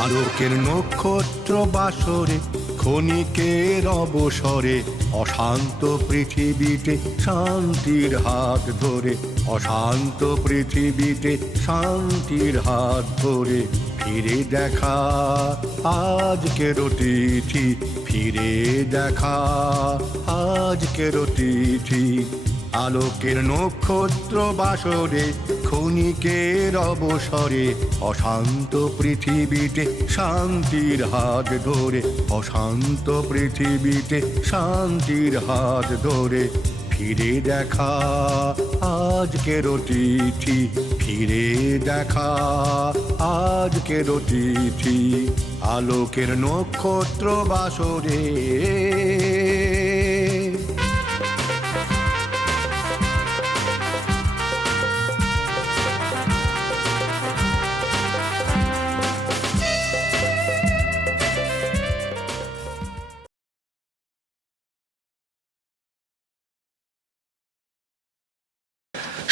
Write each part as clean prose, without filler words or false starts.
আলোকের নক্ষত্র বাসরে ক্ষণিকের অবসরে অশান্ত পৃথিবীতে শান্তির হাত ধরে, অশান্ত পৃথিবীতে শান্তির হাত ধরে ফিরে দেখা আজকের তিথি, ফিরে দেখা আজকের তিথি। আলোকের নক্ষত্র বাসরে ক্ষণিকের অবসরে অশান্ত পৃথিবীতে শান্তির হাত ধরে, অশান্ত পৃথিবীতে শান্তির হাত ধরে ফিরে দেখা আজকের তিথি, ফিরে দেখা আজকের তিথি। আলোকের নক্ষত্র বাসরে।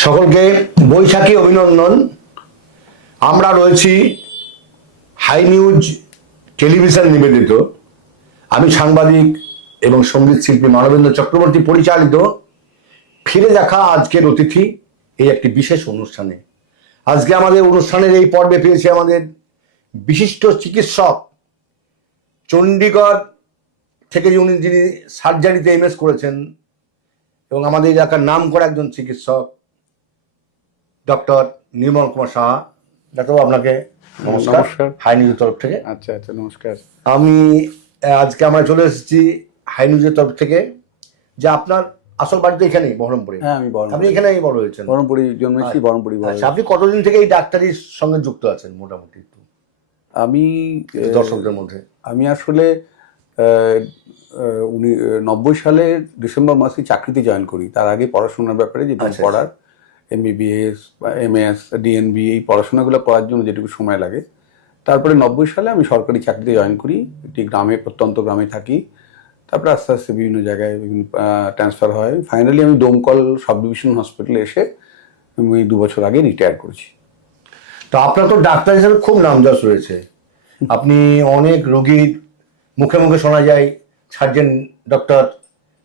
সকলকে বৈশাখী অভিনন্দন। আমরা রয়েছি হাই নিউজ টেলিভিশন নিবেদিত, আমি সাংবাদিক এবং সঙ্গীত শিল্পী মানবেন্দ্র চক্রবর্তী পরিচালিত ফিরে দেখা আজকের অতিথি এই একটি বিশেষ অনুষ্ঠানে। আজকে আমাদের অনুষ্ঠানের এই পর্বে পেয়েছে আমাদের বিশিষ্ট চিকিৎসক, চণ্ডীগড় থেকে যিনি সার্জারিতে এমএস করেছেন এবং আমাদের এলাকার নাম করা একজন চিকিৎসক, ডক্টর নির্মল কুমার সাহা। ডাক্তারবাবু আপনাকে নমস্কার হাই নিউজের তরফ থেকে। আচ্ছা, নমস্কার। আমি আজকে আমরা চলে এসেছি হাই নিউজের তরফ থেকে, যে আপনার আসল বাড়িতে এখানেই বহরমপুরে। হ্যাঁ, আমি আপনি এখানেই বড় হয়েছেন? বহরমপুরে জন্মেছি, বহরমপুরি। আচ্ছা, আপনি কতদিন থেকে এই ডাক্তারির সঙ্গে যুক্ত আছেন মোটামুটি একটু আমি দর্শকদের মধ্যে? আমি আসলে 90 সালের ডিসেম্বর মাসে চাকরিতে জয়েন করি। তার আগে পড়াশোনার ব্যাপারে যেটা পড়ার, MBBS বা MS DNB এই পড়াশোনাগুলো করার জন্য যেটুকু সময় লাগে, তারপরে 90 সালে আমি সরকারি চাকরিতে জয়েন করি। একটি গ্রামে, প্রত্যন্ত গ্রামে থাকি। তারপরে আস্তে আস্তে বিভিন্ন জায়গায় ট্রান্সফার হয়। ফাইনালি আমি ডোমকল সাব ডিভিশন হসপিটালে এসে আমি 2 বছর আগে রিটায়ার করেছি। তো আপনার তো ডাক্তার হিসেবে খুব নামযশ রয়েছে। আপনি অনেক রোগীর মুখে মুখে শোনা যায় সার্জন ডক্টর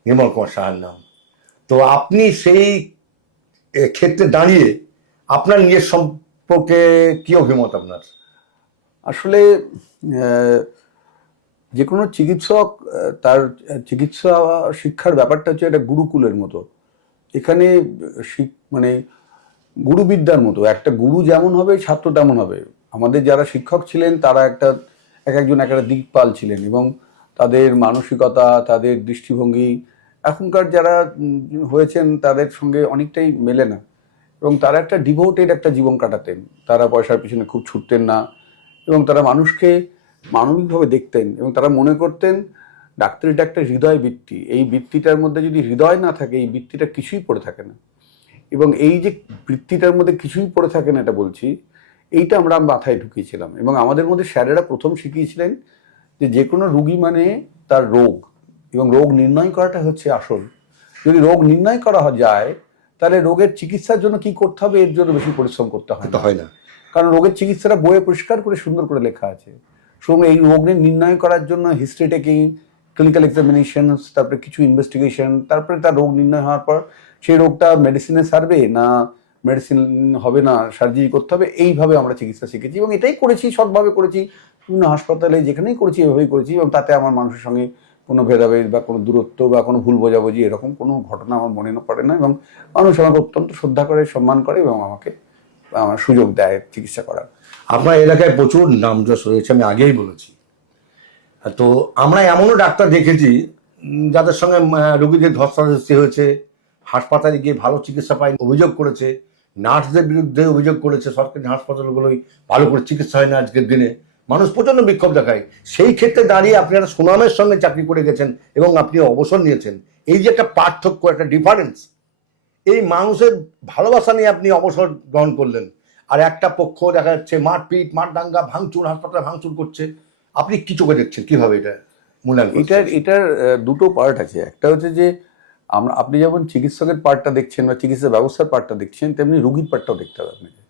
নির্মল কুমার সাহার নাম। তো আপনি সেই ক্ষেত্রে দাঁড়িয়ে আপনার নিজের সম্পর্কে কি অভিমত আপনার? আসলে যে কোনো চিকিৎসক তার চিকিৎসা শিক্ষার ব্যাপারটা হচ্ছে একটা গুরুকুলের মতো। এখানে মানে গুরুবিদ্যার মতো, একটা গুরু যেমন হবে ছাত্র তেমন হবে। আমাদের যারা শিক্ষক ছিলেন তারা একজন একটা দিকপাল ছিলেন এবং তাদের মানসিকতা, তাদের দৃষ্টিভঙ্গি এখনকার যারা হয়েছেন তাদের সঙ্গে অনেকটাই মেলে না। এবং তারা একটা ডিভোটেড একটা জীবন কাটাতেন। তারা পয়সার পিছনে খুব ছুটতেন না এবং তারা মানুষকে মানবিকভাবে দেখতেন এবং তারা মনে করতেন ডাক্তারিটা একটা হৃদয় বৃত্তি। এই বৃত্তিটার মধ্যে যদি হৃদয় না থাকে, এই বৃত্তিটা কিছুই পড়ে থাকে না। এবং এই যে বৃত্তিটার মধ্যে কিছুই পড়ে থাকে না, এটা বলছি, এইটা আমরা মাথায় ঢুকিয়েছিলাম। এবং আমাদের মধ্যে স্যারেরা প্রথম শিখিয়েছিলেন যে কোনো রুগী মানে তার রোগ, এবং রোগ নির্ণয় করাটা হচ্ছে আসল। যদি রোগ নির্ণয় করা যায় তাহলে রোগের চিকিৎসার জন্য কি করতে হবে এর জন্য বেশি পরিশ্রম করতে হয় না। কারণ রোগের চিকিৎসাটা বইয়ে পরিষ্কার করে সুন্দর করে লেখা আছে। সঙ্গে এই রোগ নির্ণয় করার জন্য হিস্ট্রি টেকিং, ক্লিনিক্যাল এক্সামিনেশন, তারপরে কিছু ইনভেস্টিগেশন, তারপরে তার রোগ নির্ণয় হওয়ার পর সেই রোগটা মেডিসিনে সারবে না মেডিসিন হবে না সার্জারি করতে হবে, এইভাবে আমরা চিকিৎসা শিখেছি এবং এটাই করেছি, সৎভাবে করেছি। বিভিন্ন হাসপাতালে যেখানেই করেছি এভাবেই করেছি এবং তাতে আমার মানুষের সঙ্গে কোনো ভেদাভেদ বা কোনো দূরত্ব বা কোনো ভুল বোঝাবুঝি এরকম কোনো ঘটনা আমার মনে পড়ে না। এবং মানুষ আমাকে অত্যন্ত শ্রদ্ধা করে, সম্মান করে এবং আমাকে আমার সুযোগ দেয় চিকিৎসা করার। আপনার এলাকায় প্রচুর নামযশ রয়েছে, আমি আগেই বলেছি। তো আমরা এমনও ডাক্তার দেখেছি যাদের সঙ্গে রোগীদের ধস্তাধস্তি হয়েছে, হাসপাতালে গিয়ে ভালো চিকিৎসা পায়নি, অভিযোগ করেছে, নার্সদের বিরুদ্ধে অভিযোগ করেছে, সরকারি হাসপাতালগুলোই ভালো করে চিকিৎসা হয় না আজকের দিনে, মানুষ প্রচন্ড বিক্ষোভ দেখায়। সেই ক্ষেত্রে দাঁড়িয়ে আপনি একটা সুনামের সঙ্গে চাকরি করে গেছেন এবং আপনি অবসর নিয়েছেন। এই যে একটা পার্থক্য, একটা ডিফারেন্স, এই মানুষের ভালোবাসা নিয়ে আপনি অবসর গ্রহণ করলেন, আর একটা পক্ষ দেখা যাচ্ছে মারপিট, মারদাঙ্গা, ভাঙচুর, হাসপাতালে ভাঙচুর করছে। আপনি কি চোখে দেখছেন, কিভাবে এটা মূল্যায়ন? এটার দুটো পার্ট আছে। একটা হচ্ছে যে আপনি যেমন চিকিৎসকের পার্টটা দেখছেন বা চিকিৎসা ব্যবস্থার পার্টটা দেখছেন, তেমনি রুগীর পার্টটাও দেখতে হবে আপনাকে।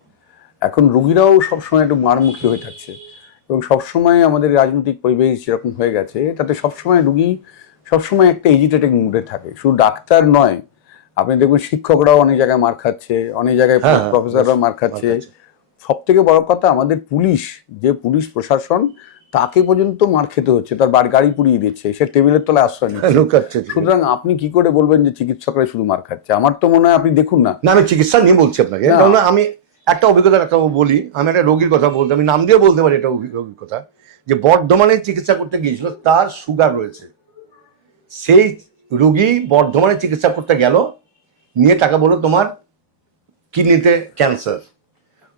এখন রুগীরাও সবসময় একটু মারমুখী হয়ে থাকছে এবং সবসময় আমাদের রাজনৈতিক পরিবেশ যেরকম হয়ে গেছে তাতে সবসময় রুগী সবসময় একটা এজিটেটিং মুডে থাকে, শুধু ডাক্তার নয়, আপনি দেখবেন শিক্ষকরাও অনেক জায়গায় মার খাচ্ছে, অনেক জায়গায় প্রফেসররাও মার খাচ্ছে। সব থেকে বড় কথা আমাদের পুলিশ, যে পুলিশ প্রশাসন, তাকে পর্যন্ত মার খেতে হচ্ছে, তার গাড়ি পুড়িয়ে দিচ্ছে, সে টেবিলের তলায় আশ্রয় নিচ্ছে। সুতরাং আপনি কি করে বলবেন যে চিকিৎসকরা শুধু মার খাচ্ছে? আমার তো মনে হয় আপনি দেখুন না। আমি চিকিৎসা নিয়ে বলছি আপনাকে, কারণ আমি একটা অভিজ্ঞতার একটা বলি, আমি একটা রোগীর কথা বলতে, আমি নাম দিয়ে বলতে পারি এটা রোগীর কথা, যে বর্ধমানে চিকিৎসা করতে গিয়েছিল, তার সুগার রয়েছে, সেই রুগী বর্ধমানে চিকিৎসা করতে গেল, নিয়ে টাকা বললো তোমার কিডনিতে ক্যান্সার।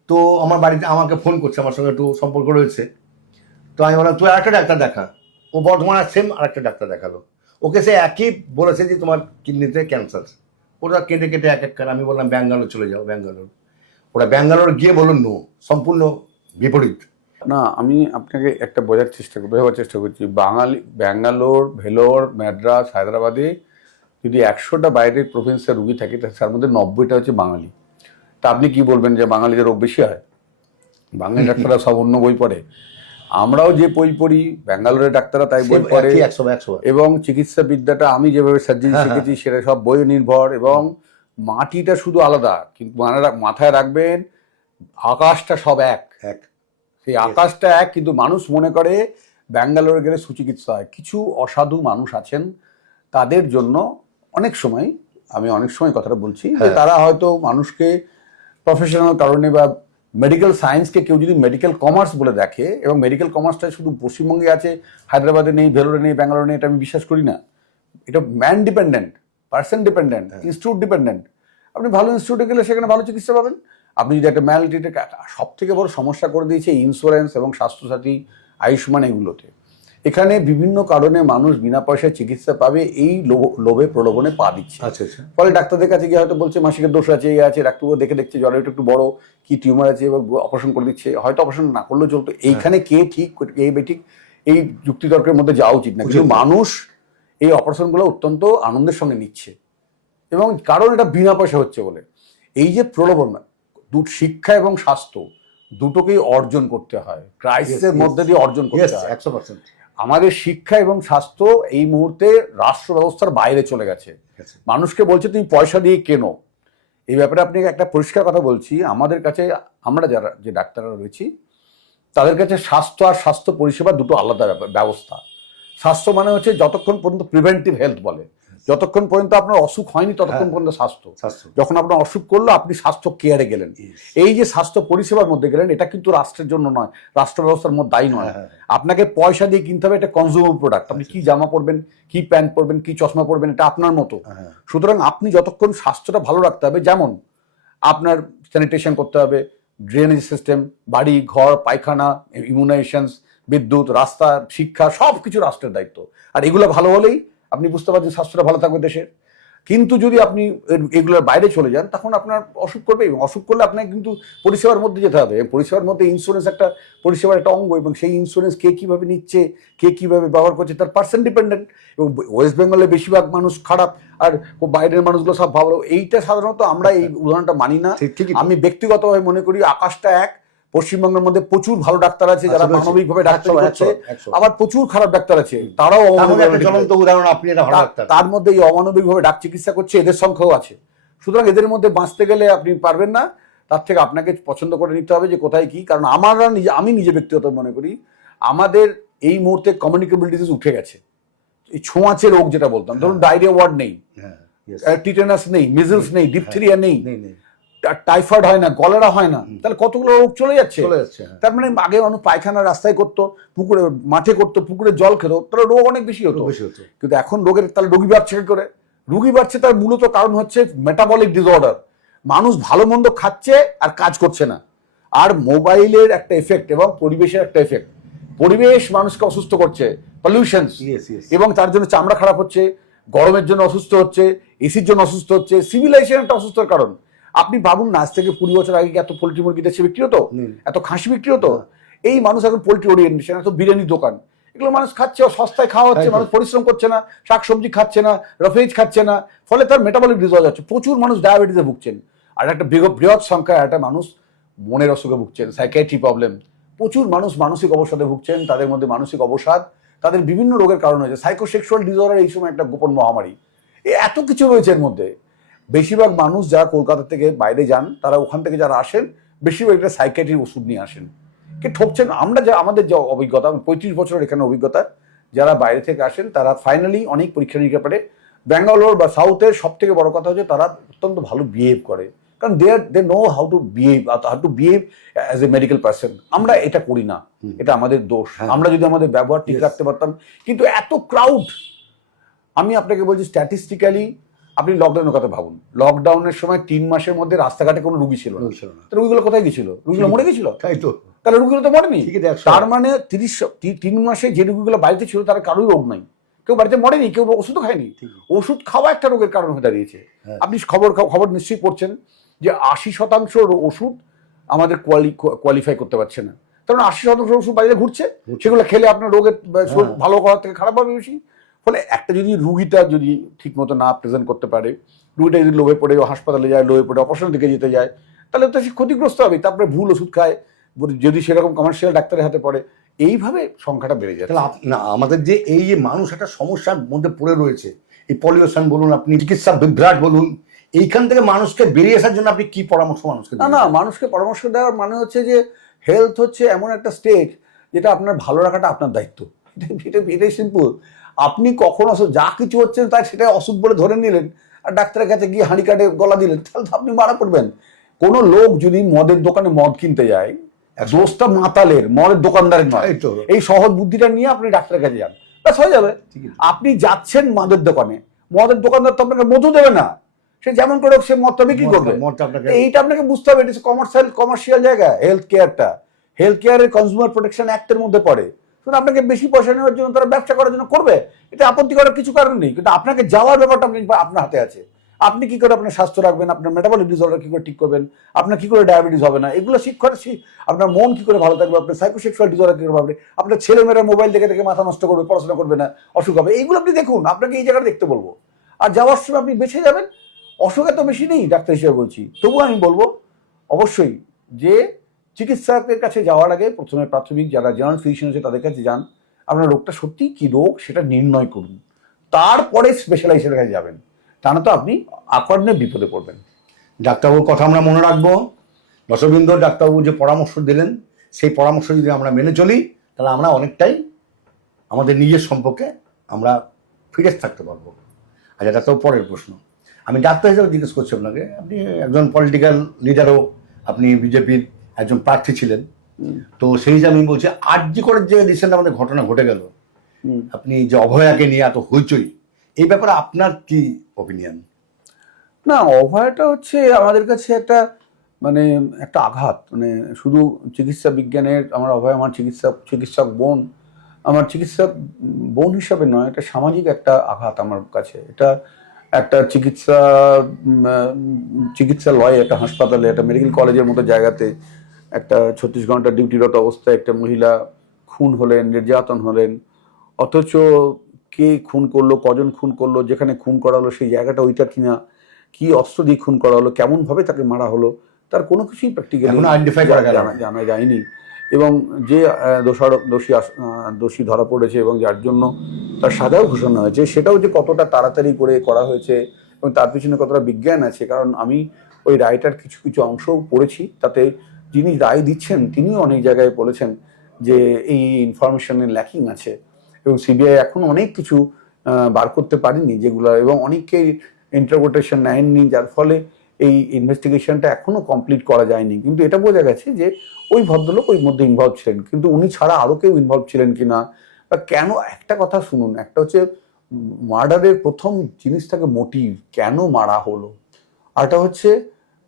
তো আমার বাড়িতে আমাকে ফোন করছে, আমার সঙ্গে একটু সম্পর্ক রয়েছে, তো আমি বললাম তুই আরেকটা ডাক্তার দেখা। ও বর্ধমানে সেম আরেকটা ডাক্তার দেখালো, ওকে সে একই বলেছে যে তোমার কিডনিতে ক্যান্সার। ওরা কেটে কেটে এক এক করে, আমি বললাম ব্যাঙ্গালোর চলে যাও, ব্যাঙ্গালোর। ওরা ব্যাঙ্গালোর গিয়ে বললো নো, সম্পূর্ণ বিপরীত। না, আমি আপনাকে একটা বোঝাবার চেষ্টা করছি, ব্যাঙ্গালোর, ভেলোর, মাদ্রাজ, হায়দ্রাবাদে যদি 100টা বাইরের প্রভিন্সের রুগী থাকে তার মধ্যে 90টা হচ্ছে বাঙালি। তা আপনি কি বলবেন যে বাঙালিদের রোগ বেশি হয়? বাঙালি ডাক্তাররা সব অন্য বই পড়ে, আমরাও যে বই পড়ি, ব্যাঙ্গালোরের ডাক্তাররা তাই বই পড়ে, এবং চিকিৎসা বিদ্যাটা আমি যেভাবে সার্জারি শিখেছি সেটা সব বই নির্ভর, এবং মাটিটা শুধু আলাদা, কিন্তু মাথায় রাখবেন আকাশটা সব এক। সেই আকাশটা এক, কিন্তু মানুষ মনে করে ব্যাঙ্গালোরে গেলে সুচিকিৎসা হয়। কিছু অসাধু মানুষ আছেন, তাদের জন্য অনেক সময় কথাটা বলছি যে তারা হয়তো মানুষকে প্রফেশনাল কারণে বা মেডিকেল সায়েন্সকে কেউ যদি মেডিকেল কমার্স বলে দেখে, এবং মেডিকেল কমার্সটা শুধু পশ্চিমবঙ্গে আছে, হায়দ্রাবাদে নেই, ভেলোরে নেই, ব্যাঙ্গালোরে নেই, এটা আমি বিশ্বাস করি না। এটা man dependent, person dependent, institute dependent. আপনি ভালো ইনস্টিটিউটে গেলে সেখানে ভালো চিকিৎসা পাবেন। আপনি যদি একটা ম্যালিটিতে, সব থেকে বড় সমস্যা করে দিয়েছে ইন্স্যুরেন্স এবং স্বাস্থ্যসাথী, আয়ুষ্মান, এগুলোতে। এখানে বিভিন্ন কারণে মানুষ বিনা পয়সায় চিকিৎসা পাবে এই লোভে প্রলোভনে পা দিচ্ছে। ফলে ডাক্তারদের কাছে গিয়ে হয়তো বলছে মাসিকের দোষ আছে, এই আছে, ডাক্তারবাবু দেখছে জলের একটু বড়, কি টিউমার আছে, বা অপারেশন করে দিচ্ছে, হয়তো অপারেশন না করলেও চলতো। এইখানে কে ঠিক, এই বেঠিক, এই যুক্তিতর্কের মধ্যে যাওয়া উচিত না, কিন্তু মানুষ এই অপারেশনগুলো অত্যন্ত আনন্দের সঙ্গে নিচ্ছে, এবং কারণ এটা বিনা পয়সা হচ্ছে বলে। এই যে প্রলোভন, শিক্ষা এবং স্বাস্থ্য দুটোকেই অর্জন করতে হয়, ক্রাইসিসের মধ্যে দিয়ে অর্জন করতে হয়। 100%। আমাদের শিক্ষা এবং স্বাস্থ্য এই মুহূর্তে রাষ্ট্র ব্যবস্থার বাইরে চলে গেছে। মানুষকে বলছে তুমি পয়সা দিয়ে কেনো। এই ব্যাপারে আপনি একটা পরিষ্কার কথা বলছি, আমাদের কাছে, আমরা যারা যে ডাক্তাররা রয়েছি তাদের কাছে স্বাস্থ্য আর স্বাস্থ্য পরিষেবা দুটো আলাদা ব্যবস্থা। স্বাস্থ্য মানে হচ্ছে যতক্ষণ পর্যন্ত প্রিভেন্টিভ হেলথ বলে, যতক্ষণ পর্যন্ত আপনার অসুখ হয়নি ততক্ষণ পর্যন্ত স্বাস্থ্য। যখন আপনার অসুখ করলো আপনি স্বাস্থ্য কেয়ারে গেলেন, এই যে স্বাস্থ্য পরিষেবার মধ্যে গেলেন, এটা কিন্তু রাষ্ট্রের জন্য নয়, রাষ্ট্র ব্যবস্থার মধ্যে দায়ী নয়। আপনাকে পয়সা দিয়ে কিনতে হবে, এটা কনজিউমার প্রোডাক্ট। আপনি কি জামা পরবেন, কি প্যান্ট পরবেন, কি চশমা পরবেন, এটা আপনার মতো। সুতরাং আপনি যতক্ষণ স্বাস্থ্যটা ভালো রাখতে হবে, যেমন আপনার স্যানিটেশন করতে হবে, ড্রেনেজ সিস্টেম, বাড়ি ঘর, পায়খানা, ইমিউনাইজেশনস, বিদ্যুৎ, রাস্তা, শিক্ষা, সব কিছু রাষ্ট্রের দায়িত্ব। আর এগুলো ভালো হলেই আপনি বুঝতে পারছেন স্বাস্থ্যটা ভালো থাকবে দেশের। কিন্তু যদি আপনি এগুলোর বাইরে চলে যান তখন আপনার অসুখ করবে, এবং অসুখ করলে আপনাকে কিন্তু পরিষেবার মধ্যে যেতে হবে। পরিষেবার মধ্যে ইন্স্যুরেন্স একটা পরিষেবার একটা অঙ্গ, এবং সেই ইন্স্যুরেন্স কে কীভাবে নিচ্ছে, কে কীভাবে ব্যবহার করছে তার পার্সেন্ট ডিপেন্ডেন্ট। এবং ওয়েস্ট বেঙ্গলে বেশিরভাগ মানুষ খারাপ, আর বাইরের মানুষগুলো সব ভালো। এইটা সাধারণত আমরা এই উদাহরণটা মানি না। আমি ব্যক্তিগতভাবে মনে করি আকাশটা এক। পশ্চিমবঙ্গের মধ্যে প্রচুর ভালো ডাক্তার আছে যারা মানবিকভাবে ডাক্তার হচ্ছে, আবার প্রচুর খারাপ ডাক্তার আছে, তারাও তার মধ্যে এই অমানবিকভাবে ডাক চিকিৎসা করছে, এদের সংখ্যাও আছে। সুতরাং এদের মধ্যে বাঁচতে গেলে আপনি পারবেন না, তার থেকে আপনাকে পছন্দ করে নিতে হবে যে কোথায় কি। কারণ আমি নিজে ব্যক্তিগত মনে করি আমাদের এই মুহূর্তে কমিউনিকেবল ডিজিজ উঠে গেছে। এই ছোঁয়াচে রোগ যেটা বলতাম, ধরুন ডায়রিয়া ওয়ার্ড নেই, টিটেনাস নেই, মিজলস নেই, ডিপথেরিয়া নেই, টাইফয়েড হয় না, কলেরা হয় না, তাহলে কতগুলো রোগ চলে যাচ্ছে। তার মানে আগে মানুষ পায়খানা রাস্তায় করতো, পুকুরে মাঠে করতো, পুকুরে জল খেত, তাহলে রোগ অনেক বেশি হতো। কিন্তু এখন রোগের, তাহলে রোগী বাড়ছে কি করে? রোগী বাড়ছে তার মূলত কারণ হচ্ছে মেটাবলিক ডিসঅর্ডার। মানুষ ভালো মন্দ খাচ্ছে আর কাজ করছে না, আর মোবাইলের একটা এফেক্ট এবং পরিবেশের একটা এফেক্ট। পরিবেশ মানুষকে অসুস্থ করছে, পলিউশন, এবং তার জন্য চামড়া খারাপ হচ্ছে, গরমের জন্য অসুস্থ হচ্ছে, এসির জন্য অসুস্থ হচ্ছে, সিভিলাইজেশন একটা অসুস্থতার কারণ। আপনি ভাবুন না, আজ থেকে 20 বছর আগে এত পোল্ট্রি মুরগি দেশে বিক্রি হতো, এত খাসি বিক্রি হতো? এই মানুষ এখন পোল্ট্রি ওরিয়েন্টেশন, এত বিরিয়ানির দোকান, এগুলো মানুষ খাচ্ছে, সস্তায় খাওয়া হচ্ছে, মানুষ পরিশ্রম করছে না, শাকসবজি খাচ্ছে না, রফেজ খাচ্ছে না, ফলে তার মেটাবলিক ডিসঅর্ডার হচ্ছে। প্রচুর মানুষ ডায়াবেটিসে ভুগছেন, আর একটা বৃহৎ সংখ্যায় একটা মানুষ মনের অসুখে ভুগছেন, সাইকিয়াট্রি প্রবলেম, প্রচুর মানুষ মানসিক অবসাদে ভুগছেন, তাদের মধ্যে মানসিক অবসাদ, তাদের বিভিন্ন রোগের কারণ হয়েছে। সাইকোসেক্সুয়াল ডিসঅর্ডার এই সময় একটা গোপন মহামারী, এত কিছু রয়েছে এর মধ্যে। বেশিরভাগ মানুষ যারা কলকাতা থেকে বাইরে যান, তারা ওখান থেকে যারা আসেন, বেশিরভাগ একটা সাইকিয়াট্রির ওষুধ নিয়ে আসেন। কে ঠকছেন? আমরা যা আমাদের যে অভিজ্ঞতা, 35 বছরের এখানে অভিজ্ঞতা, যারা বাইরে থেকে আসেন তারা ফাইনালি অনেক পরীক্ষা নিরীক্ষা পারে। ব্যাঙ্গালোর বা সাউথের সব থেকে বড় কথা হচ্ছে তারা অত্যন্ত ভালো বিহেভ করে, কারণ they know how to behave as a medical person. আমরা এটা করি না, এটা আমাদের দোষ। আমরা যদি আমাদের ব্যবহার ঠিক রাখতে পারতাম, কিন্তু এত ক্রাউড। আমি আপনাকে বলছি স্ট্যাটিস্টিক্যালি, আপনি লকডাউনের কথা ভাবুন, লকডাউনের সময় 3 মাসের মধ্যে রাস্তাঘাটে কোনো রুগী ছিল না। তো রুগীগুলো কোথায় গেছিল? রুগীগুলো মরে গেছিল। তাই তো, তাহলে রুগীগুলো তো মরেনি। তার মানে 3 মাসে যে রুগীগুলো বাড়িতে ছিল তার কারোই রোগ নাই, কেউ বাড়িতে মরেনি, কেউ ওষুধও খায়নি। ওষুধ খাওয়া একটা রোগের কারণ হয়ে দাঁড়িয়েছে। আপনি খবর নিশ্চয়ই পড়ছেন যে 80% ওষুধ আমাদের কোয়ালিফাই করতে পারছে না। কারণ 80% ওষুধ বাইরে ঘুরছে, সেগুলো খেলে আপনার রোগের ভালো করার থেকে খারাপ হবে বেশি। ফলে একটা যদি রুগীটা যদি ঠিক মতো না প্রেজেন্ট করতে পারে, রুগীটা যদি লোভে পড়ে হাসপাতালে যায়, লোভে পড়ে অপারেশন দিকে যেতে যায়, তাহলে তো সে ক্ষতিগ্রস্ত হবে। তারপরে ভুল ওষুধ খায়, যদি সেরকম কমার্শিয়াল ডাক্তারের হাতে পড়ে, এইভাবে সংখ্যাটা বেড়ে যায়। তাহলে না, আমাদের যে এই যে মানুষ একটা সমস্যার মধ্যে পড়ে রয়েছে, এই পলিউশন বলুন, আপনি চিকিৎসা বিভ্রাট বলুন, এইখান থেকে মানুষকে বেরিয়ে আসার জন্য আপনি কি পরামর্শ মানুষকে দেবেন? না, মানুষকে পরামর্শ দেওয়ার মানে হচ্ছে যে হেলথ হচ্ছে এমন একটা স্টেজ যেটা আপনার ভালো রাখাটা আপনার দায়িত্ব। এটাই সিম্পল। আপনি কখনো যা কিছু হচ্ছে তাই সেটা অসুখ বলে ধরে নিলেন আর ডাক্তারের কাছে গিয়ে হাঁড়ি কাটে গলা দিলেন, তাহলে তো আপনি মারা পড়বেন। কোনো লোক যদি মদের দোকানে মদ কিনতে যায়, দোষটা মাতালের, মদের দোকানদারের নয়। এই সহজ বুদ্ধিটা নিয়ে আপনি ডাক্তারের কাছে যান, ব্যাস হয়ে যাবে। আপনি যাচ্ছেন মদের দোকানে, মদের দোকানদার তো আপনাকে মধু দেবে না, সে যেমন করে সে মদটা বিক্রি করবে। এইটা আপনাকে বুঝতে হবে, এটা কমার্শিয়াল জায়গা। হেলথ কেয়ারের কনজিউমার প্রোটেকশন অ্যাক্টের মধ্যে পড়ে। আপনাকে বেশি পয়সা নেওয়ার জন্য তারা ব্যবসা করার জন্য করবে, এটা আপত্তি করার কিছু কারণ নেই। কিন্তু আপনাকে যাওয়ার ব্যাপারটা আপনার হাতে আছে। আপনি কি করে আপনার স্বাস্থ্য রাখবেন, আপনার মেটাবলিক ডিসঅর্ডার কি করে ঠিক করবেন, আপনার কি করে ডায়াবেটিস হবে না, এগুলো শিক্ষা। আপনার মন কি করে ভালো থাকবে, আপনার সাইকোসেক্সুয়াল ডিসঅর্ডার কি করে ভাববে, আপনার ছেলেমেয়েরা মোবাইল দেখে দেখে মাথা নষ্ট করবে, পড়াশোনা করবে না, অসুখ হবে। এইগুলো আপনি দেখুন, আপনাকে এই জায়গাটা দেখতে বলবো। আর যাওয়ার সময় আপনি বেঁচে যাবেন। অসুখ এত বেশি নেই ডাক্তার হিসেবে বলছি, তবুও আমি বলবো অবশ্যই যে চিকিৎসকের কাছে যাওয়ার আগে প্রথমে প্রাথমিক যারা জেনারেল ফিজিশিয়ান আছে তাদের কাছে যান। আপনার রোগটা সত্যি কি রোগ সেটা নির্ণয় করুন, তারপরে স্পেশালাইজের কাছে যাবেন। তা না তো আপনি আকর্ণে বিপদে পড়বেন। ডাক্তারবাবুর কথা আমরা মনে রাখবো। দর্শকবৃন্দ, ডাক্তারবাবু যে পরামর্শ দিলেন, সেই পরামর্শ যদি আমরা মেনে চলি, তাহলে আমরা অনেকটাই আমাদের নিজের সম্পর্কে আমরা ফিরে থাকতে পারবো। আচ্ছা ডাক্তারবাবু, পরের প্রশ্ন আমি ডাক্তার হিসেবে জিজ্ঞেস করছি আপনাকে। আপনি একজন পলিটিক্যাল লিডারও, আপনি বিজেপির একজন প্রার্থী ছিলেন, তো সেই হিসাবে আমি বলছি, আরজি করের যে রিসেন্ট আমাদের ঘটনা ঘটে গেল, আপনি যে অভয়াকে নিয়ে এত হইচই, এই ব্যাপারে আপনার কি অপিনিয়ন? না, অভয়টা হচ্ছে আমাদের কাছে একটা মানে একটা আঘাত। মানে শুধু চিকিৎসা বিজ্ঞানের আমার অভয় আমার চিকিৎসক বোন হিসাবে নয়, এটা সামাজিক একটা আঘাত আমার কাছে। এটা একটা চিকিৎসালয়ে, একটা হাসপাতালে, একটা মেডিকেল কলেজের মতো জায়গাতে একটা 36 ঘন্টা ডিউটিরত অবস্থায় একটা মহিলা খুন হলেন, নির্যাতন হলেন। অথচ কে খুন করলো, কজন খুন করলো, যেখানে খুন করা হলো সেই জায়গাটা ওইটা কিনা, কি অস্ত্র দিয়ে খুন করা হলো, কেমন ভাবে তাকে মারা হলো, তার কোনো কিছুই প্র্যাকটিক্যালি জানা যায়নি। এবং যে দোষী ধরা পড়েছে এবং যার জন্য তার সাজাও ঘোষণা হয়েছে, সেটাও যে কতটা তাড়াতাড়ি করে করা হয়েছে এবং তার পিছনে কতটা বিজ্ঞান আছে। কারণ আমি ওই রায়টার কিছু কিছু অংশও পড়েছি, তাতে যিনি রায় দিচ্ছেন তিনিও অনেক জায়গায় বলেছেন যে এই ইনফরমেশনের ল্যাকিং আছে এবং সিবিআই এখন অনেক কিছু বার করতে পারেনি যেগুলো, এবং অনেকেই ইন্টারপ্রিটেশন নেয়নি, যার ফলে এই ইনভেস্টিগেশনটা এখনো কমপ্লিট করা যায়নি। কিন্তু এটা বোঝা গেছে যে ওই ভদ্রলোক ওই মধ্যে ইনভলভ ছিলেন, কিন্তু উনি ছাড়া আরো কেউ ইনভলভ ছিলেন কিনা বা কেন। একটা কথা শুনুন, একটা হচ্ছে মার্ডারের প্রথম জিনিসটাকে মোটিভ, কেন মারা হলো, আরটা হচ্ছে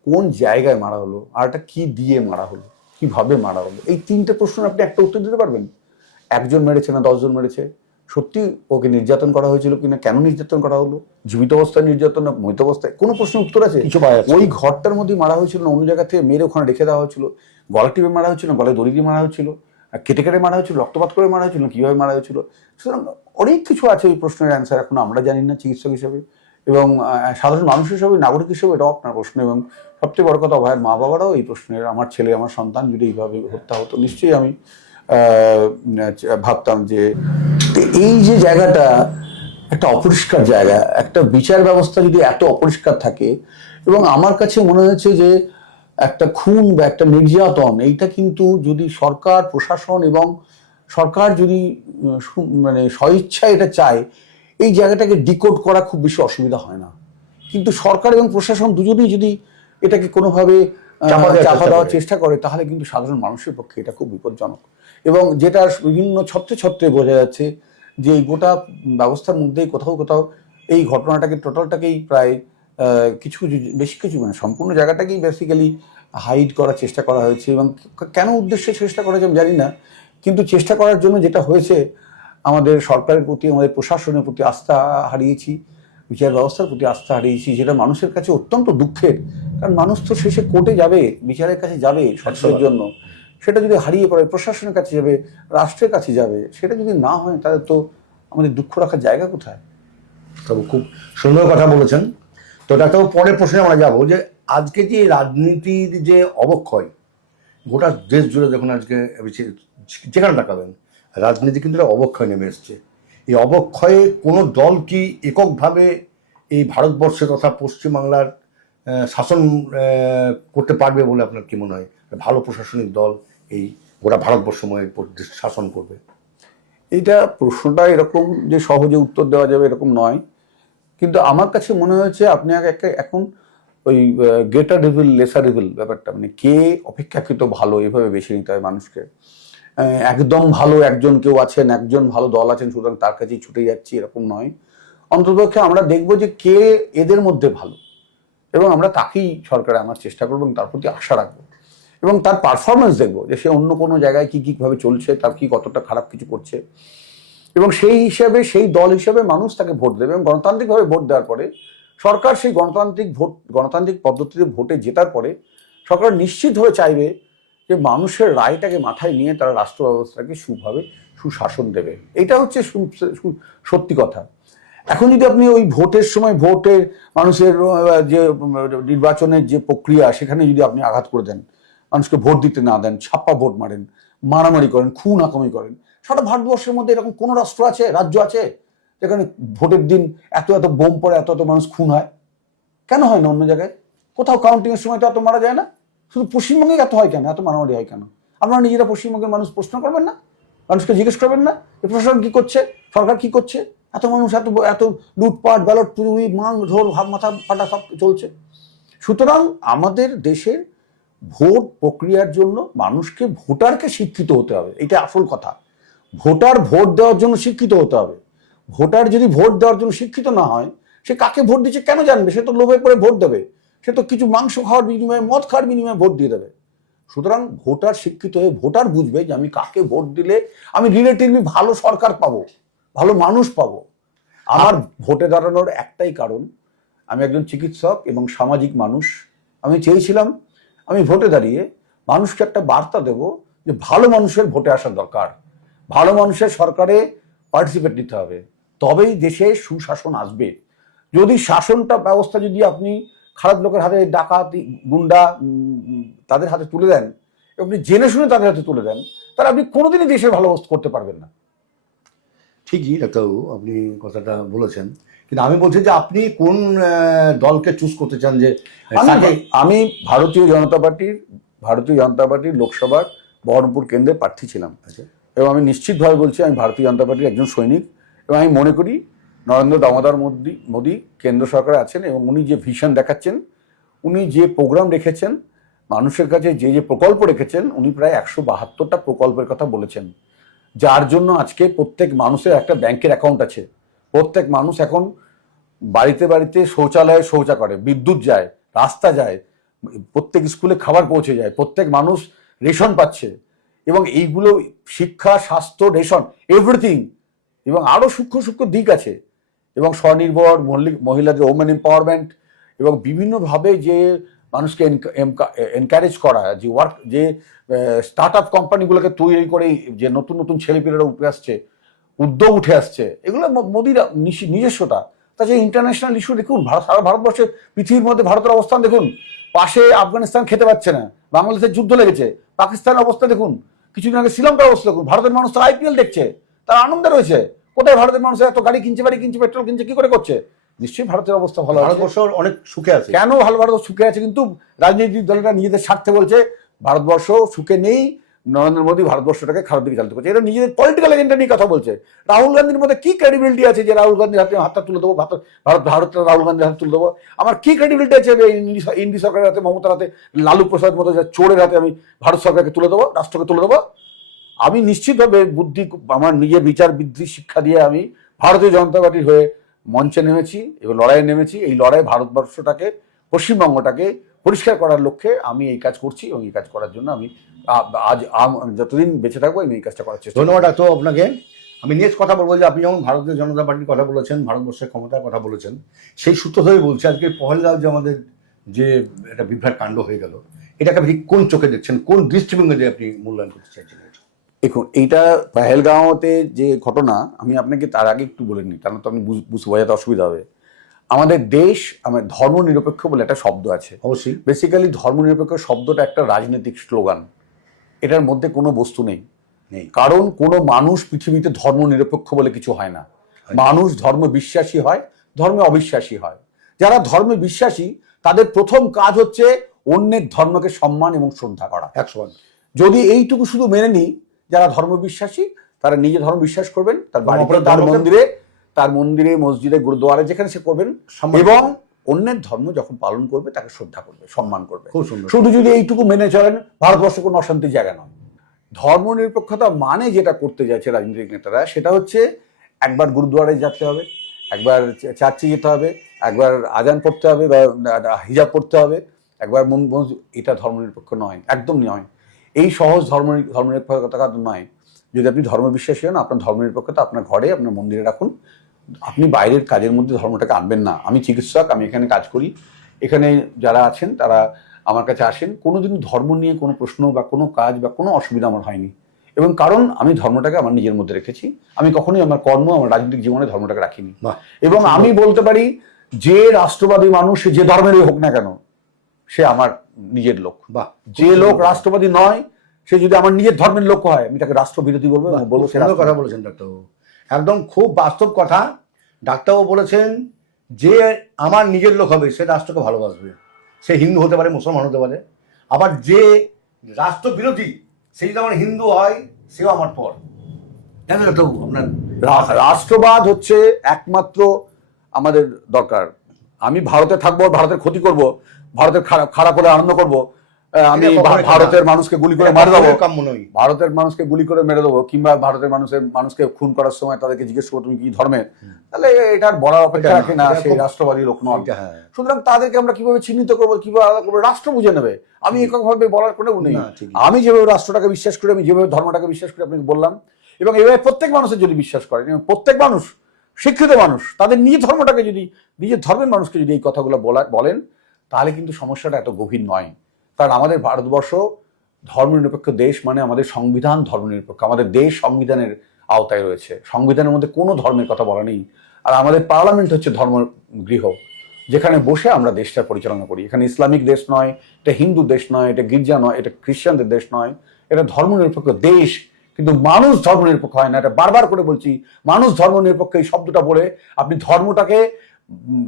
কোন জায়গায় মারা হলো, আরটা কি দিয়ে মারা হলো, কিভাবে মারা হলো। এই 3টে প্রশ্নের আপনি একটা উত্তর দিতে পারবেন? একজন মেরেছে না 10 জন মেরেছে, সত্যি ওকে নির্যাতন করা হয়েছিল কিনা, কেন নির্যাতন করা হলো, জীবিত অবস্থায় নির্যাতন না মৃত অবস্থায়, কোনো প্রশ্নের উত্তর আছে? ওই ঘরটার মধ্যে মারা হয়েছিল না অন্য জায়গা থেকে মেরে ওখানে রেখে দেওয়া হয়েছিল, গলা টিপে মারা হয়েছিল, গলায় দড়ি দিয়ে মারা হয়েছিল, কেটে কেটে মারা হয়েছিল, রক্তপাত করে মারা হয়েছিল, কিভাবে মারা হয়েছিল? সুতরাং অনেক কিছু আছে ওই প্রশ্নের অ্যান্সার এখনো আমরা জানি না চিকিৎসক হিসেবে। এবং সাধারণ মানুষ হিসেবে, নাগরিক হিসেবে এটাও আপনার প্রশ্ন। এবং সবচেয়ে বড় কথা, ভাইয়ের মা বাবারাও এই প্রশ্নের, আমার ছেলে আমার সন্তান যদি এইভাবে হত্যা হতো, নিশ্চয়ই আমি ভাবতাম যে এই যে জায়গাটা একটা অপরিষ্কার জায়গা, একটা বিচার ব্যবস্থা যদি এত অপরিষ্কার থাকে, এবং আমার কাছে মনে হয়েছে যে একটা খুন বা একটা নির্যাতন, এইটা কিন্তু যদি সরকার প্রশাসন এবং সরকার যদি মানে স্বইচ্ছায় এটা চায়, এই জায়গাটাকে ডিকোড করা খুব বেশি অসুবিধা হয় না। কিন্তু সরকার এবং প্রশাসন দুজনেই যদি এটাকে কোনোভাবে চাপা দেওয়ার চেষ্টা করে, তাহলে কিন্তু সাধারণ মানুষের পক্ষে এটা খুব বিপজ্জনক। এবং যেটা বিভিন্ন ছত্রে ছত্রে বোঝা যাচ্ছে যে এই গোটা ব্যবস্থার মধ্যেই কোথাও কোথাও এই ঘটনাটাকে, টোটালটাকেই প্রায় কিছু কিছু, বেশি কিছু, মানে সম্পূর্ণ জায়গাটাকেই বেসিক্যালি হাইড করার চেষ্টা করা হয়েছে। এবং কেন উদ্দেশ্যে চেষ্টা করা হয়েছে আমি জানি না, কিন্তু চেষ্টা করার জন্য যেটা হয়েছে, আমাদের সরকারের প্রতি, আমাদের প্রশাসনের প্রতি আস্থা হারিয়েছি, বিচার ব্যবস্থার প্রতি আস্থা হারিয়েছি, যেটা মানুষের কাছে অত্যন্ত দুঃখের। কারণ মানুষ তো শেষে কোর্টে যাবে, বিচারের কাছে যাবে সত্যের জন্য, সেটা যদি হারিয়ে পড়ে, প্রশাসনের কাছে যাবে, রাষ্ট্রের কাছে যাবে, সেটা যদি না হয়, তাহলে তো আমাদের দুঃখ রাখার জায়গা কোথায়? তবে খুব সুন্দর কথা বলেছেন। তো ডাক্তারবাবু, পরের প্রশ্নে আমরা যাবো যে আজকে যে রাজনীতির যে অবক্ষয়, গোটা দেশ জুড়ে দেখুন আজকে যেখানে তাকাবেন রাজনীতি কিন্তু একটা অবক্ষয় নেমে এসছে। এই অবক্ষয়ে কোনো দল কি এককভাবে এই ভারতবর্ষে তথা পশ্চিমবাংলার শাসন করতে পারবে বলে আপনার কি মনে হয়? ভালো প্রশাসনিক দল এই গোটা ভারতবর্ষময় শাসন করবে? এইটা প্রশ্নটা এরকম যে সহজে উত্তর দেওয়া যাবে এরকম নয়, কিন্তু আমার কাছে মনে হয়েছে আপনি এখন ওই গ্রেটার রিভিল লেসার রিভিল ব্যাপারটা, মানে কে অপেক্ষাকৃত ভালো, এভাবে বেছে নিতে হয় মানুষকে। একদম ভালো একজন কেউ আছেন, একজন ভালো দল আছেন, সুতরাং তার কাছেই ছুটে যাচ্ছি, এরকম নয়। অন্ততপক্ষে আমরা দেখবো যে কে এদের মধ্যে ভালো, এবং আমরা তাকেই সরকারে আনার চেষ্টা করবো এবং তার প্রতি আশা রাখবো, এবং তার পারফরমেন্স দেখবো যে সে অন্য কোনো জায়গায় কি কিভাবে চলছে, তার কি কতটা খারাপ কিছু করছে, এবং সেই হিসাবে, সেই দল হিসাবে মানুষ তাকে ভোট দেবে। এবং গণতান্ত্রিকভাবে ভোট দেওয়ার পরে সরকার সেই গণতান্ত্রিক পদ্ধতিতে ভোটে জেতার পরে সরকার নিশ্চিতভাবে চাইবে যে মানুষের রায়টাকে মাথায় নিয়ে তারা রাষ্ট্র ব্যবস্থাকে সুশাসন দেবে। এটা হচ্ছে সত্যি কথা। এখন যদি আপনি ওই ভোটের সময়, ভোটের মানুষের যে নির্বাচনের যে প্রক্রিয়া, সেখানে যদি আপনি আঘাত করে দেন, মানুষকে ভোট দিতে না দেন, ছাপ্পা ভোট মারেন, মারামারি করেন, খুন আকামি করেন, সারা ভারতবর্ষের মধ্যে এরকম কোনো রাষ্ট্র আছে, রাজ্য আছে যেখানে ভোটের দিন এত এত বোম পড়ে, এত এত মানুষ খুন হয়? কেন হয় না অন্য জায়গায়? কোথাও কাউন্টিং এর সময় তো এত মারা যায় না, শুধু পশ্চিমবঙ্গে এত হয় কেন, এত মারামারি হয় কেন? আপনারা নিজেরা পশ্চিমবঙ্গের মানুষ প্রশ্ন করবেন না? মানুষকে জিজ্ঞেস করবেন না যে প্রশাসন কি করছে, সরকার কি করছে? এত মানুষ, এত এত লুটপাট, ব্যালট চুরি, মান ঢোল, মাথা ফাটা সব চলছে। সুতরাং আমাদের দেশের ভোট প্রক্রিয়ার জন্য মানুষকে, ভোটারকে শিক্ষিত হতে হবে, এটা আসল কথা। ভোটার ভোট দেওয়ার জন্য শিক্ষিত হতে হবে। ভোটার যদি ভোট দেওয়ার জন্য শিক্ষিত না হয়, সে কাকে ভোট দিচ্ছে কেন জানবে? সে তো লোভে পড়ে ভোট দেবে, সে তো কিছু মাংস খাওয়ার বিনিময়ে, মদ খাওয়ার বিনিময়ে ভোট দিয়ে দেবে। সুতরাং ভোটার শিক্ষিত হয়ে ভোটার বুঝবে যে আমি কাকে ভোট দিলে আমি রিলেটিভলি ভালো সরকার পাবো, ভালো মানুষ পাবো। আমার ভোটে দাঁড়ানোর একটাই কারণ, আমি একজন চিকিৎসক এবং সামাজিক মানুষ। আমি চেয়েছিলাম আমি ভোটে দাঁড়িয়ে মানুষকে একটা বার্তা দেব যে ভালো মানুষের ভোটে আসা দরকার, ভালো মানুষের সরকারে পার্টিসিপেট নিতে হবে, তবেই দেশে সুশাসন আসবে। যদি শাসনটা ব্যবস্থা যদি আপনি খারাপ লোকের হাতে, ডাকাতি, গুন্ডা, তাদের হাতে তুলে দেন, আপনি জেনে শুনে তাদের হাতে তুলে দেন, তাহলে আপনি কোনোদিনই দেশের ভালো করতে পারবেন না। ঠিকই ডাক্তারবাবু, আপনি কথাটা বলেছেন, কিন্তু আমি বলছি যে আপনি কোন দলকে চুজ করতে চান? যে আমি ভারতীয় জনতা পার্টির লোকসভার বহরমপুর কেন্দ্রের প্রার্থী ছিলাম। এবং আমি নিশ্চিতভাবে বলছি, আমি ভারতীয় জনতা পার্টির একজন সৈনিক, এবং আমি মনে করি নরেন্দ্র দামোদর মোদী কেন্দ্র সরকারে আছেন, এবং উনি যে ভিশন দেখাচ্ছেন, উনি যে প্রোগ্রাম রেখেছেন, মানুষের কাছে যে যে প্রকল্প রেখেছেন, উনি প্রায় 172টা প্রকল্পের কথা বলেছেন, যার জন্য আজকে প্রত্যেক মানুষের একটা ব্যাংকের অ্যাকাউন্ট আছে, প্রত্যেক মানুষ এখন বাড়িতে বাড়িতে শৌচালয়ে শৌচা করে, বিদ্যুৎ যায়, রাস্তা যায়, প্রত্যেক স্কুলে খাবার পৌঁছে যায়, প্রত্যেক মানুষ রেশন পাচ্ছে, এবং এইগুলো শিক্ষা, স্বাস্থ্য, রেশন, এভরিথিং, এবং আরও সূক্ষ্ম সূক্ষ্ম দিক আছে, এবং স্বনির্ভর মহিলাদের ওমেন এম্পাওয়ারমেন্ট, এবং বিভিন্নভাবে যে মানুষকে এনকারেজ করা, যে ওয়ার্ক, যে স্টার্ট আপ কোম্পানিগুলোকে তৈরি করে যে নতুন নতুন ছেলেপিলেরা উঠে আসছে, উদ্যোগ উঠে আসছে, এগুলো মোদির নিজস্বতা। তাছাড়া ইন্টারন্যাশনাল ইস্যু দেখুন, সারা ভারতবর্ষে পৃথিবীর মধ্যে ভারতের অবস্থান দেখুন, পাশে আফগানিস্তান খেতে পাচ্ছে না, বাংলাদেশের যুদ্ধ লেগেছে, পাকিস্তানের অবস্থা দেখুন, কিছুদিন আগে শ্রীলঙ্কার অবস্থা দেখুন, ভারতের মানুষ তো আইপিএল দেখছে, তারা আনন্দে রয়েছে। কোথায় ভারতের মানুষ এত গাড়ি কিনছে, বাড়ি কিনছে, পেট্রোল কিনছে, কি করে করছে? নিশ্চয়ই ভারতের অবস্থা ভালো আছে। ভারতবর্ষ অনেক সুখে আছে। কেন ভারত সুখে আছে? কিন্তু রাজনৈতিক দলেরা নিজেদের স্বার্থে বলছে ভারতবর্ষ সুখে নেই, নরেন্দ্র মোদী ভারতবর্ষটাকে খারাপ দিকে চালিত করছে। এরা নিজেদের পলিটিক্যাল এজেন্ডা নিয়ে কথা বলছে। রাহুল গান্ধীর মধ্যে কি ক্রেডিবিলিটি আছে যে রাহুল গান্ধীর হাতে হাতটা তুলে দেবো, ভারত রাহুল গান্ধীর হাতে তুলে দেবো? আমার কি ক্রেডিবিলিটি আছে ইন্ডি সরকারের হাতে, মমতার হাতে, লালু প্রসাদ মতো চোরের হাতে আমি ভারত সরকারকে তুলে দেবো, রাষ্ট্রকে তুলে দেবো? আমি নিশ্চিতভাবে বুদ্ধি, আমার নিজের বিচার বৃদ্ধি শিক্ষা দিয়ে আমি ভারতীয় জনতা পার্টির হয়ে মঞ্চে নেমেছি এবং লড়াইয়ে নেমেছি। এই লড়াই ভারতবর্ষটাকে, পশ্চিমবঙ্গটাকে পরিষ্কার করার লক্ষ্যে আমি এই কাজ করছি, এবং এই কাজ করার জন্য আমি আজ যতদিন বেঁচে থাকবো আমি এই কাজটা করার চেষ্টা। ধন্যবাদ তো আপনাকে। আমি নেক্সট কথা বলবো যে আপনি যেমন ভারতীয় জনতা পার্টির কথা বলেছেন, ভারতবর্ষের ক্ষমতার কথা বলেছেন, সেই সূত্র ধরে বলছি আজকে পহেলগাঁও যে আমাদের যে একটা বিভ্রাট কাণ্ড হয়ে গেল, এটাকে আপনি কোন চোখে দেখছেন, কোন দৃষ্টিভঙ্গিতে আপনি মূল্যায়ন করতে চাইছেন? দেখুন, এইটা পহেলগাঁওতে যে ঘটনা, আমি আপনাকে তার আগে একটু বলে নিই, কারণ তো আপনি বোঝাতে অসুবিধা হবে। আমাদের দেশ, আমার ধর্মনিরপেক্ষ বলে একটা শব্দ আছে। অবশ্যই। বেসিক্যালি ধর্মনিরপেক্ষ শব্দটা একটা রাজনৈতিক স্লোগান, এটার মধ্যে কোনো বস্তু নেই। কারণ কোনো মানুষ পৃথিবীতে ধর্মনিরপেক্ষ বলে কিছু হয় না। মানুষ ধর্ম বিশ্বাসী হয়, ধর্মে অবিশ্বাসী হয়। যারা ধর্মে বিশ্বাসী তাদের প্রথম কাজ হচ্ছে অন্যের ধর্মকে সম্মান এবং শ্রদ্ধা করা। 100%। যদি এইটুকু শুধু মেনে নিই, যারা ধর্ম বিশ্বাসী তারা নিজে ধর্ম বিশ্বাস করবেন, তার বাড়িতে, তার মন্দিরে, মসজিদে, গুরুদুয়ারে, যেখানে সে করবেন, এবং অন্যের ধর্ম যখন পালন করবে তাকে শ্রদ্ধা করবে, সম্মান করবে। খুব সুন্দর। শুধু যদি এইটুকু মেনে চলেন, ভারতবর্ষে কোনো অশান্তির জায়গা নয়। ধর্মনিরপেক্ষতা মানে যেটা করতে যাচ্ছে রাজনৈতিক নেতারা, সেটা হচ্ছে একবার গুরুদুয়ারে যেতে হবে, একবার চার্চে যেতে হবে, একবার আজান পড়তে হবে বা হিজাব পড়তে হবে, একবার এটা ধর্মনিরপেক্ষ নয়, একদম নয়। এই সহজ ধর্মনিরপেক্ষতা নয়। যদি আপনি ধর্ম বিশ্বাসী হন, আপনার ধর্মনিরপেক্ষতা আপনার ঘরে, আপনার মন্দিরে রাখুন। আপনি বাইরের কাজের মধ্যে ধর্মটাকে আনবেন না। আমি চিকিৎসক, আমি এখানে কাজ করি, এখানে যারা আছেন তারা আমার কাছে আসেন, কোনোদিন ধর্ম নিয়ে কোনো প্রশ্ন বা কোনো কাজ বা কোনো অসুবিধা আমার হয়নি। এবং কারণ আমি ধর্মটাকে আমার নিজের মধ্যে রেখেছি, আমি কখনোই আমার কর্ম, আমার রাজনৈতিক জীবনে ধর্মটাকে রাখিনি। এবং আমি বলতে পারি যে রাষ্ট্রবাদী মানুষ যে ধর্মেরই হোক না কেন, সে আমার নিজের লোক। যে লোক রাষ্ট্রবাদী নয়, সে যদি আমার নিজের ধর্মের লোক হয়, আমি তাকে রাষ্ট্রবিরোধী বলবো। বলবো সে কথা বলেছেন ডাক্তারবাবু, একদম খুব বাস্তব কথা। ডাক্তারবাবু বলেছেন যে আমার নিজের লোক হবে সে রাষ্ট্রকে ভালোবাসবে, সে হিন্দু হতে পারে, মুসলমান হতে পারে। আবার যে রাষ্ট্রবিরোধী সে যদি আমার হিন্দু হয়, সেও আমার পর। জানেন ডাক্তারবাবু, আপনার রাষ্ট্রবাদ হচ্ছে একমাত্র আমাদের দরকার। আমি ভারতে থাকবো, ভারতের ক্ষতি করব, ভারতের খারাপ হলে আনন্দ করব, আমি ভারতের মানুষকে গুলি করে মেরে দেবো, ভারতের মানুষকে গুলি করে মেরে দেবো, কিংবা ভারতের মানুষকে খুন করার সময় তাদেরকে জিজ্ঞেস করবো তুমি কি ধর্মের, তাহলে এটার বলার অপেক্ষা রাখে না, সেই রাষ্ট্রবাদী লোক নয়। সুতরাং তাদেরকে আমরা কিভাবে চিহ্নিত করবো, কিভাবে আলাদা করবো, রাষ্ট্র বুঝে নেবে। আমি এককভাবে বলার কোনো নেই। আমি যেভাবে রাষ্ট্রটাকে বিশ্বাস করি, আমি যেভাবে ধর্মটাকে বিশ্বাস করি আপনাকে বললাম, এবং এভাবে প্রত্যেক মানুষের যদি বিশ্বাস করেন, এবং প্রত্যেক মানুষ, শিক্ষিত মানুষ, তাদের নিজের ধর্মটাকে যদি, নিজের ধর্মের মানুষকে যদি এই কথাগুলো বলেন, তাহলে কিন্তু সমস্যাটা এত গভীর নয়। কারণ আমাদের ভারতবর্ষ ধর্মনিরপেক্ষ দেশ, মানে আমাদের সংবিধান ধর্মনিরপেক্ষ, আমাদের দেশ সংবিধানের আওতায় রয়েছে, সংবিধানের মধ্যে কোনো ধর্মের কথা বলা নেই। আর আমাদের পার্লামেন্ট হচ্ছে ধর্মগৃহ, যেখানে বসে আমরা দেশটা পরিচালনা করি। এখানে ইসলামিক দেশ নয়, এটা হিন্দু দেশ নয়, এটা গির্জা নয়, এটা খ্রিস্টানদের দেশ নয়, এটা ধর্মনিরপেক্ষ দেশ। কিন্তু মানুষ ধর্মনিরপেক্ষ হয় না, এটা বারবার করে বলছি। মানুষ ধর্মনিরপেক্ষ এই শব্দটা বলে আপনি ধর্মটাকে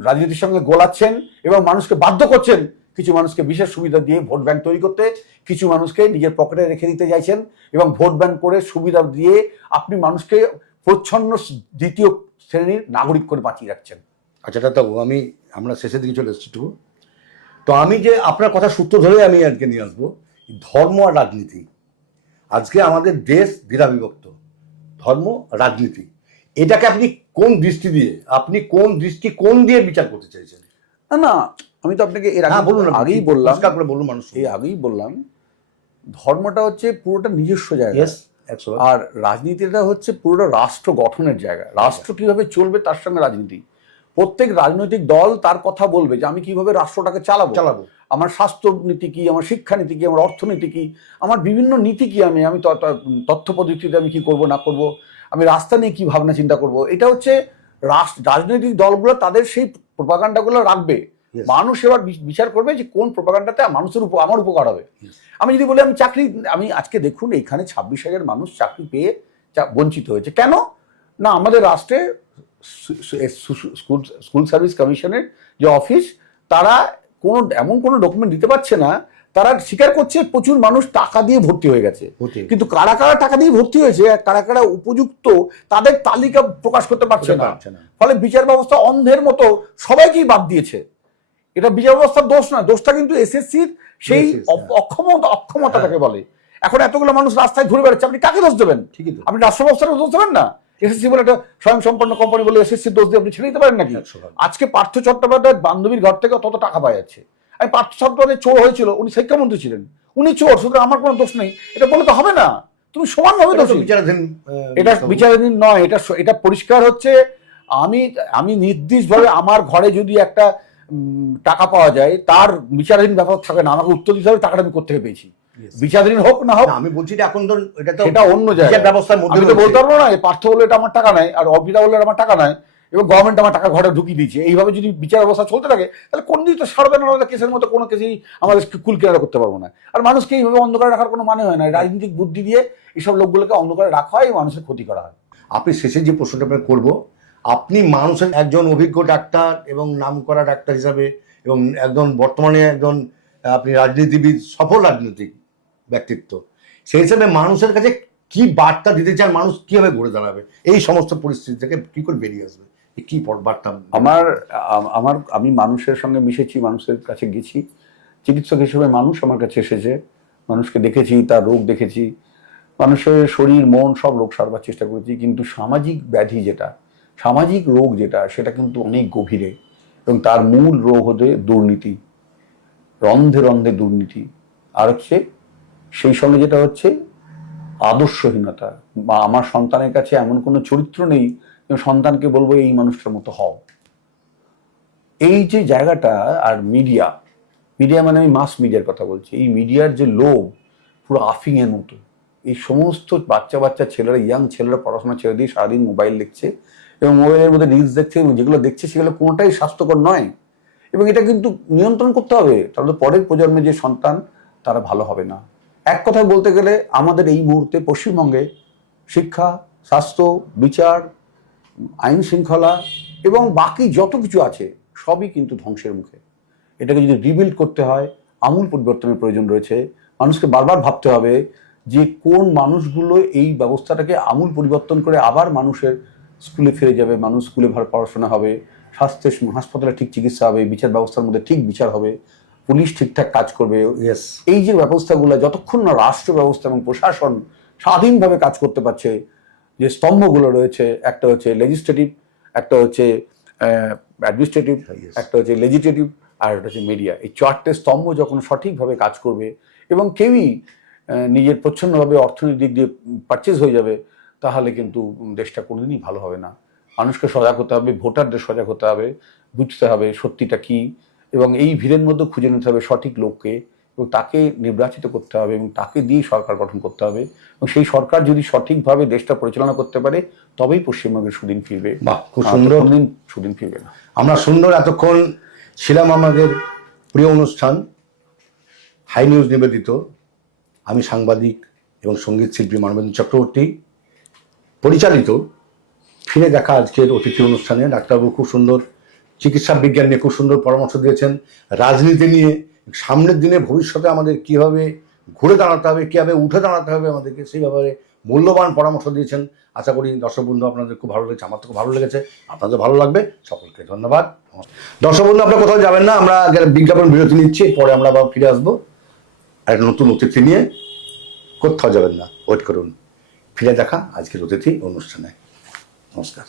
রাজনীতির সঙ্গে গোলাচ্ছেন এবং মানুষকে বাধ্য করছেন কিছু মানুষকে বিশেষ সুবিধা দিয়ে ভোট ব্যাংক তৈরি করতে, কিছু মানুষকে নিজের পকেটে রেখে দিতে চাইছেন, এবং ভোট ব্যাংক করে সুবিধা দিয়ে আপনি মানুষকে প্রচ্ছন্ন দ্বিতীয় শ্রেণীর নাগরিক করে বাঁচিয়ে রাখছেন। আচ্ছা ডাক্তারবাবু, আমরা শেষের দিকে চলে এসেছি। তো আমি যে আপনার কথা সূত্র ধরে আমি আজকে নিয়ে আসবো ধর্ম আর রাজনীতি। আজকে আমাদের দেশ দ্বিধাবিভক্ত, ধর্ম রাজনীতি, এটাকে আপনি কোন দৃষ্টি দিয়ে, আপনি কোন দিয়ে বিচার করতে চাইছেন? না, আমি তো আপনাকে এর আগেই বললাম, মানুষ এই আগেই বললাম, ধর্মটা হচ্ছে পুরোটা নিজস্ব জায়গা, আর রাজনীতিটা হচ্ছে পুরোটা রাষ্ট্র গঠনের জায়গা। রাষ্ট্র কিভাবে চলবে তার সঙ্গে রাজনীতি। প্রত্যেক রাজনৈতিক দল তার কথা বলবে যে আমি কিভাবে রাষ্ট্রটাকে চালাবো, আমার স্বাস্থ্য নীতি কি, আমার শিক্ষা নীতি কি, আমার অর্থনীতি কি, আমার বিভিন্ন নীতি কি, আমি তথ্য প্রযুক্তিতে আমি কি করব না করব, আমি রাস্তা নিয়ে কি ভাবনা চিন্তা করব। এটা হচ্ছে রাজনৈতিক দলগুলো তাদের সেই প্রোপাগান্ডাগুলো রাখবে, মানুষ এবার বিচার করবে যে কোন প্রোপাগান্ডাতে মানুষের আমার উপকার হবে। আমি যদি বলি আমি আজকে দেখুন এখানে 26,000 মানুষ চাকরি পেয়ে বঞ্চিত হয়েছে, কেন না আমাদের রাষ্ট্রে স্কুল সার্ভিস কমিশনের যে অফিস, তারা এমন কোনো ডকুমেন্ট দিতে পারছে না, তারা স্বীকার করছে প্রচুর মানুষ টাকা দিয়ে ভর্তি হয়ে গেছে, কিন্তু কারা কারা টাকা দিয়ে ভর্তি হয়েছে, কারা কারা উপযুক্ত তাদের তালিকা প্রকাশ করতে পারছে না। ফলে বিচার ব্যবস্থা অন্ধের মতো সবাইকেই বাদ দিয়েছে। এটা বিচার ব্যবস্থার দোষ না, দোষটা কিন্তু এসএসসির সেই অক্ষমতাটাকে বলে। এখন এতগুলো মানুষ রাস্তায় ঘুরে বেড়াচ্ছে, আপনি কাকে দোষ দেবেন? আপনি রাষ্ট্র ব্যবস্থাকে দোষ দেবেন না। এসএসসি বলে একটা স্বয়ং সম্পন্ন কোম্পানি বলে এসএসসি দোষ দিয়ে আপনি ছেড়ে দিতে পারেন নাকি? আজকে পার্থ চট্টোপাধ্যায়ের বান্ধবীর ঘর থেকে তত টাকা পাওয়া যাচ্ছে। আমি পার্থ চট্টোপাধ্যায় চোর হয়েছিল, উনি শিক্ষামন্ত্রী ছিলেন, উনি চোর, সুতরাং আমার কোনো দোষ নেই, এটা বলে তো হবে না। তুমি সমানভাবে দোষী। এটা বিচারাধীন নয়, এটা পরিষ্কার হচ্ছে। আমি নির্দিষ্টভাবে আমার ঘরে যদি একটা টাকা পাওয়া যায়, তার বিচারাধীন ব্যাপার থাকে না, আমাকে উত্তর দিতে হবে টাকাটা আমি কোথা থেকে পেয়েছি। বিচারাধীন হোক না হোক, আমি বলছি এখন তো এটা অন্য জায়গায় ব্যবস্থার মধ্যে বলতে পারবো না। পার্থ বলে এটা আমার টাকা নাই, আর অর্পিতা বলে আমার টাকা নাই, এবং গভর্নমেন্ট আমার টাকা ঘরে ঢুকিয়ে দিয়েছে। এইভাবে যদি বিচার ব্যবস্থা চলতে থাকে, তাহলে কোন দিন তো সারদানা কেসের মতো কোনো কেসেই আমাদের কুল কিনারা করতে পারবো না। আর মানুষকে এইভাবে অন্ধকারে রাখার কোনো মানে হয় না। রাজনৈতিক বুদ্ধি দিয়ে এইসব লোকগুলোকে অন্ধকারে রাখা হয়, মানুষের ক্ষতি করা হয়। আপনি শেষে যে প্রশ্নটা আপনাকে করবো, আপনি মানুষের একজন অভিজ্ঞ ডাক্তার এবং নামকরা ডাক্তার হিসাবে, এবং একজন বর্তমানে একজন আপনি রাজনীতিবিদ, সফল রাজনৈতিক ব্যক্তিত্ব, সেই হিসাবে মানুষের কাছে কি বার্তা দিতে চান? মানুষ কিভাবে ঘুরে দাঁড়াবে এই সমস্ত পরিস্থিতি থেকে, কি করে বেরিয়ে আসবে, কি বার্তা? আমি মানুষের সঙ্গে মিশেছি, মানুষের কাছে গেছি, চিকিৎসক হিসেবে মানুষ আমার কাছে এসেছে, মানুষকে দেখেছি, তার রোগ দেখেছি, মানুষের শরীর মন সব রোগ সারবার চেষ্টা করেছি। কিন্তু সামাজিক ব্যাধি যেটা, সামাজিক রোগ যেটা, সেটা কিন্তু অনেক গভীরে, এবং তার মূল রোগ হতে দুর্নীতি, রন্ধে রন্ধে দুর্নীতি। আর হচ্ছে সেই সঙ্গে যেটা হচ্ছে আদর্শহীনতা, বা আমার সন্তানের কাছে এমন কোনো চরিত্র নেই সন্তানকে বলবো এই মানুষটার মতো হও। এই যে জায়গাটা, আর মিডিয়া মানে আমি মাস মিডিয়ার কথা বলছি, এই মিডিয়ার যে লোভ পুরো আফিং এর মতো। এই সমস্ত বাচ্চা ছেলেরা, ইয়াং ছেলেরা পড়াশোনা ছেড়ে দিয়ে সারাদিন মোবাইল দেখছে, এবং মোবাইলের মধ্যে রিলস দেখছে, এবং যেগুলো দেখছে সেগুলো কোনোটাই স্বাস্থ্যকর নয়। এবং এটা কিন্তু নিয়ন্ত্রণ করতে হবে, তাহলে পরের প্রজন্মে যে সন্তান, তারা ভালো হবে না। এক কথায় বলতে গেলে আমাদের এই মুহূর্তে পশ্চিমবঙ্গে শিক্ষা, স্বাস্থ্য, বিচার, আইন শৃঙ্খলা এবং বাকি যত কিছু আছে সবই কিন্তু ধ্বংসের মুখে। এটাকে যদি রিবিল্ড করতে হয়, আমূল পরিবর্তনের প্রয়োজন রয়েছে। মানুষকে বারবার ভাবতে হবে যে কোন মানুষগুলো এই ব্যবস্থাটাকে আমূল পরিবর্তন করে আবার মানুষের স্কুলে ফিরে যাবে, মানুষ স্কুলে পড়াশোনা হবে, হাসপাতালে ঠিক চিকিৎসা হবে, বিচার ব্যবস্থার মধ্যে ঠিক বিচার হবে, পুলিশ ঠিকঠাক কাজ করবে। এই যে ব্যবস্থাগুলো, যতক্ষণ না রাষ্ট্র ব্যবস্থা এবং প্রশাসন স্বাধীনভাবে কাজ করতে পারছে, যে স্তম্ভগুলো রয়েছে, একটা হচ্ছে লেজিসলেটিভ, একটা হচ্ছে অ্যাডমিনিস্ট্রেটিভ, একটা হচ্ছে লেজিসলেটিভ, আর একটা হচ্ছে মিডিয়া, এই চারটে স্তম্ভ যখন সঠিকভাবে কাজ করবে এবং কেউই নিজের প্রচ্ছন্নভাবে অর্থনৈতিক দিক দিয়ে পারচেজ হয়ে যাবে, তাহলে কিন্তু দেশটা কোনোদিনই ভালো হবে না। মানুষকে সজাগ হতে হবে, ভোটারদের সজাগ হতে হবে, বুঝতে হবে সত্যিটা কি, এবং এই ভিড়ের মধ্যে খুঁজে নিতে হবে সঠিক লোককে, এবং তাকে নির্বাচিত করতে হবে, এবং তাকে দিয়ে সরকার গঠন করতে হবে। এবং সেই সরকার যদি সঠিকভাবে দেশটা পরিচালনা করতে পারে, তবেই পশ্চিমবঙ্গের সুদিন ফিরবে। খুব সুন্দর। সুদিন ফিরবে না। আমরা সুন্দর এতক্ষণ ছিলাম আমাদের প্রিয় অনুষ্ঠান হাই নিউজ নিবেদিত। আমি সাংবাদিক এবং সঙ্গীত শিল্পী মানবেন্দ্র চক্রবর্তী পরিচালিত ফিরে দেখা আজকের অতিথি অনুষ্ঠানে ডাক্তারবাবু খুব সুন্দর চিকিৎসা বিজ্ঞান নিয়ে খুব সুন্দর পরামর্শ দিয়েছেন, রাজনীতি নিয়ে, সামনের দিনে ভবিষ্যতে আমাদের কীভাবে ঘুরে দাঁড়াতে হবে, কীভাবে উঠে দাঁড়াতে হবে আমাদেরকে, সেই ব্যাপারে মূল্যবান পরামর্শ দিয়েছেন। আশা করি দর্শক বন্ধু আপনাদের খুব ভালো লেগেছে, আমার তো খুব ভালো লেগেছে, আপনাদের ভালো লাগবে। সকলকে ধন্যবাদ। দর্শক বন্ধু, আপনারা কোথাও যাবেন না, আমরা বিজ্ঞাপন বিরতি নিচ্ছি, পরে আমরা আবার ফিরে আসবো আর একটা নতুন অতিথি নিয়ে। কোথাও যাবেন না, ওয়েট করুন। ফিরে দেখা আজকের অতিথি অনুষ্ঠানে। নমস্কার।